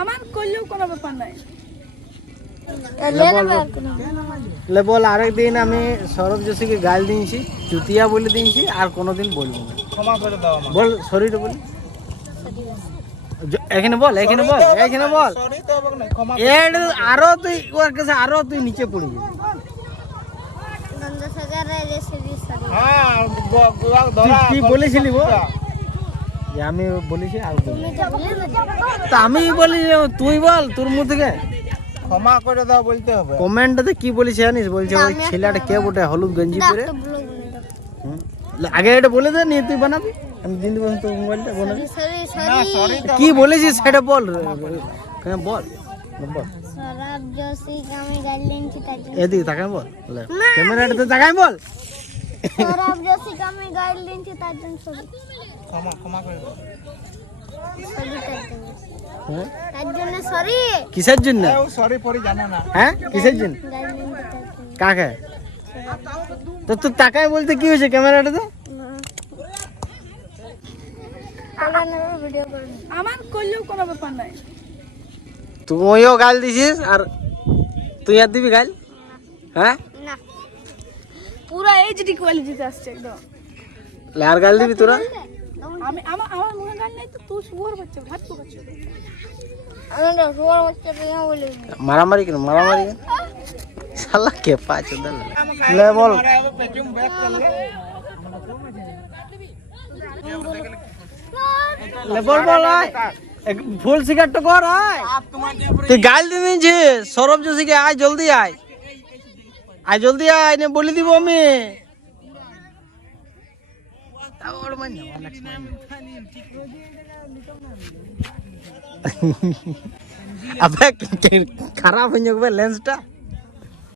আমার করলেও কোনো ব্যাপার নাই। ले बोल আরেকদিন আমি সৌরভ যোশীকে গাল দিয়েছি, চুতিয়া বলে দিয়েছি, আর কোনোদিন বলবো না। ক্ষমা করে দাও আমাকে। বল সরিটা বল, এখানে বল, এখানে বল, এখানে বল। সরি তো হবে না, ক্ষমা এর আরো তুই ওর কাছে আরো তুই নিচে পড়ে যাবি। হ্যাঁ তুই কি বলেছিলি বল? যে আমি বলেছি আর বলি। তা আমি বলি যে তুই বল তোর মুখ থেকে। ক্ষমা করে দাও বলতে হবে। কমেন্টটাতে কি বলেছে জানিস? বলছে ওই ছেলেটা কে বটে হলুদ গঞ্জি পরে। আগে এটা বলে দে, নিয়ে তুই বানাবি, আমি দিন দিব তোর মোবাইলটা বানাবি। না সরি তো কি বলেছিস সেটা বল, কেন বল বল। সৌরভ যোশী আমি গাল দিয়েছি তার জন্য। এদিকে তাকাই বল, ক্যামেরাটাতে তাকাই বল। সৌরভ যোশী আমি গাল দিয়েছি তার জন্য সরি। ক্ষমা করে দাও। সরি হ্যাঁ? তার জন্য সরি। কিসের জন্য? ও সরি পরি জানে না। হ্যাঁ কিসের জন্য? গাল দিয়েছি তার জন্য। কাকে? তো তুই তাকাই বলতে কি হয়েছে ক্যামেরাটাতে? ভিডিও করে আমার করলেও কোনো ব্যাপার নাই। তুইও গাল দিছিস আর তুই আর দিবি গাল? হ্যাঁ না পুরো এইচডি কোয়ালিটিতে আসছে একদম। আর গাল দিবি তোরা? আমি আমার মনে গান নাই তো তুই শুয়োর বাচ্চা ভাত তো বাচ্চা। আমি তো সবার বাচ্চাটা বলে মারামারি কেন, মারামারি কেন? শালা কে পাঁচ দল ले बोल। पेचुम बैक कर ले। ले बोल बोल आय एक फुल सिगरेट तो कर आय। তুই গাল দিছিস সৌরভ যোশীকে, আয় জলদি আয়, আয় জলদি আয়, নে বলে দিব আমি। अबे खराब हो जाएगा लेंस टा।